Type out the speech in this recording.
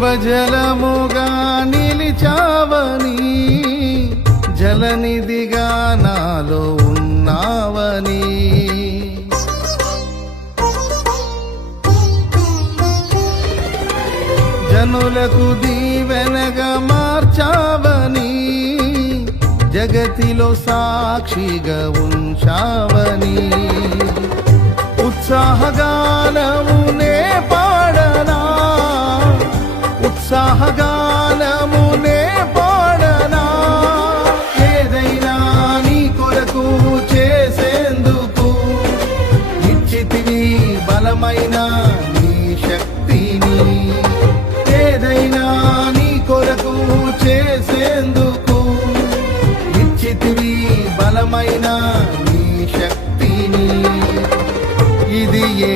జీవజలముగా నిలిచావని, జలనిధిగా నాలో ఉన్నావని, జనులకు దీవెనగా మార్చావని, జగతిలో సాక్షిగా ఉంచావని, ఉత్సాహగానమునే పాడనా, ఉత్సాహగానమునే పాడనా, ఏదైనా నీ కొరకు చేసేందుకు ఇచ్చితివి బలమైన నీ శక్తిని, ఏదైనా నీ కొరకు చేసేందుకు ఇచ్చితివి బలమైన నీ శక్తిని, ఇది ఏ